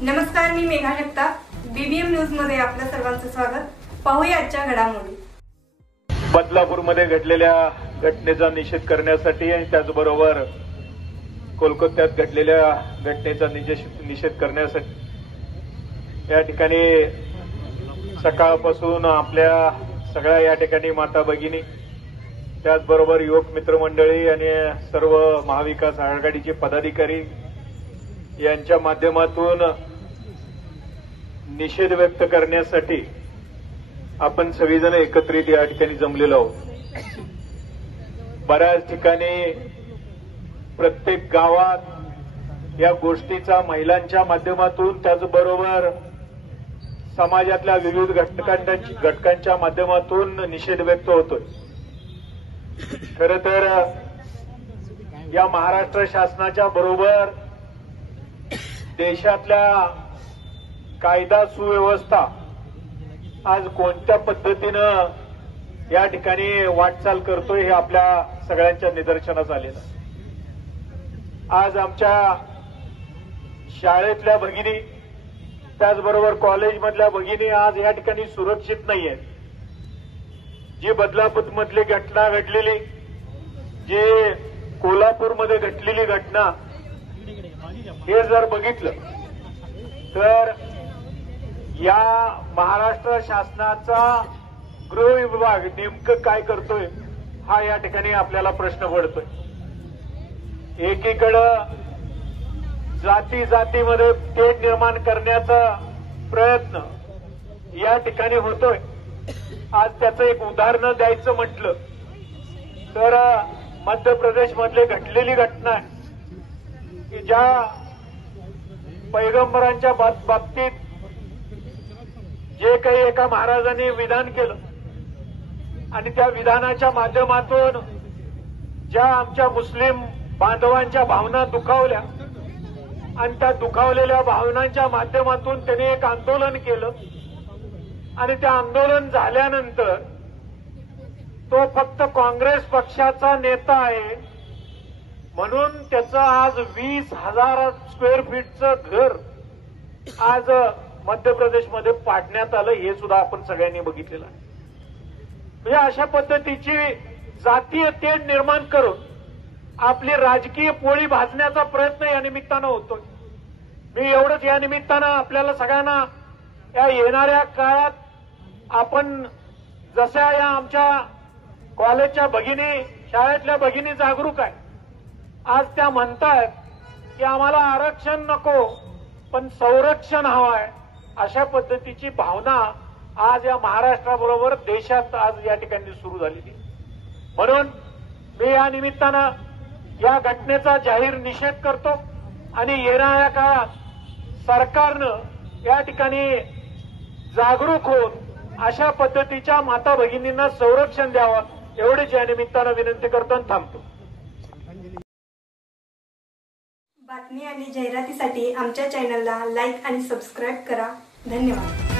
नमस्कार, मी Megha Jagtap. BBM news मध्ये आपल्या सर्वांचं स्वागत. पाहूया आजच्या घडामोडी. बदलापूरमध्ये घडलेल्या घटनेचा निषेध करण्यासाठी आणि त्याचबरोबर कोलकात्यात घडलेल्या घटनेचा निषेध करण्यासाठी या ठिकाणी सकाळपासून आपल्या सगळ्या या ठिकाणी माता भगिनी, त्याचबरोबर युवक मित्रमंडळी आणि सर्व महाविकास आघाडीचे पदाधिकारी यांच्या माध्यमातून निषेध व्यक्त करण्यासाठी आपण सगळेजण एकत्रित या ठिकाणी जमलेलो आहोत. बऱ्याच ठिकाणी प्रत्येक गावात या गोष्टीचा महिलांच्या माध्यमातून, त्याचबरोबर समाजातल्या विविध घटकांच्या माध्यमातून निषेध व्यक्त होतोय. खरं तर या महाराष्ट्र शासनाच्या बरोबर देशातल्या कायदा सुव्यवस्था आज कोणत्या पद्धतीनं या ठिकाणी वाटचाल करतोय हे आपल्या सगळ्यांच्या निदर्शनास आलेलं. आज आमच्या शाळेतल्या भगिनी, त्याचबरोबर कॉलेजमधल्या भगिनी आज या ठिकाणी सुरक्षित नाहीये. जी बदलापूरमधली घटना घडलेली, जी कोल्हापूरमध्ये घडलेली घटना, हे जर बघितलं तर या महाराष्ट्र शासनाचा गृह विभाग नेमकं काय करतोय हा या ठिकाणी आपल्याला प्रश्न पडतोय. एकीकडं जातीमध्ये तेढ निर्माण करण्याचा प्रयत्न या ठिकाणी होतोय. आज त्याचं एक उदाहरण द्यायचं म्हटलं तर मध्य प्रदेशमधली घडलेली घटना आहे की ज्या पैगंबरांच्या बाबतीत जे काही एका महाराजांनी विधान केलं आणि त्या विधानाच्या माध्यमातून ज्या आमच्या मुस्लिम बांधवांच्या भावना दुखावल्या आणि त्या दुखावलेल्या भावनांच्या माध्यमातून त्यांनी एक आंदोलन केलं आणि ते आंदोलन झाल्यानंतर तो फक्त काँग्रेस पक्षाचा नेता आहे म्हणून त्याचं आज 20,000 स्क्वेअर फीटचं घर आज मध्य प्रदेशमध्ये पाडण्यात आलं. हे सुद्धा आपण सगळ्यांनी बघितलेलं आहे. म्हणजे अशा पद्धतीची जातीय तेढ निर्माण करून आपली राजकीय पोळी भाजण्याचा प्रयत्न या निमित्तानं होतोय. मी एवढंच या निमित्तानं आपल्याला सगळ्यांना या येणाऱ्या काळात आपण जशा या आमच्या कॉलेजच्या भगिनी, शाळेतल्या भगिनी जागरूक आहे. आज त्या म्हणतायत की आम्हाला आरक्षण नको पण संरक्षण हवं आहे. अशा पद्धतीची भावना आज या महाराष्ट्राबरोबर देशात आज या ठिकाणी सुरू झालेली. म्हणून मी या निमित्तानं या घटनेचा जाहीर निषेध करतो आणि येणाऱ्या काळात सरकारनं या ठिकाणी जागरूक होऊन अशा पद्धतीच्या माता भगिनींना संरक्षण द्यावं एवढीच या निमित्तानं विनंती करतो आणि थांबतो. बातमी आणि जाहिरातीसाठी आमच्या चॅनलला लाईक आणि सबस्क्राईब करा. धन्यवाद.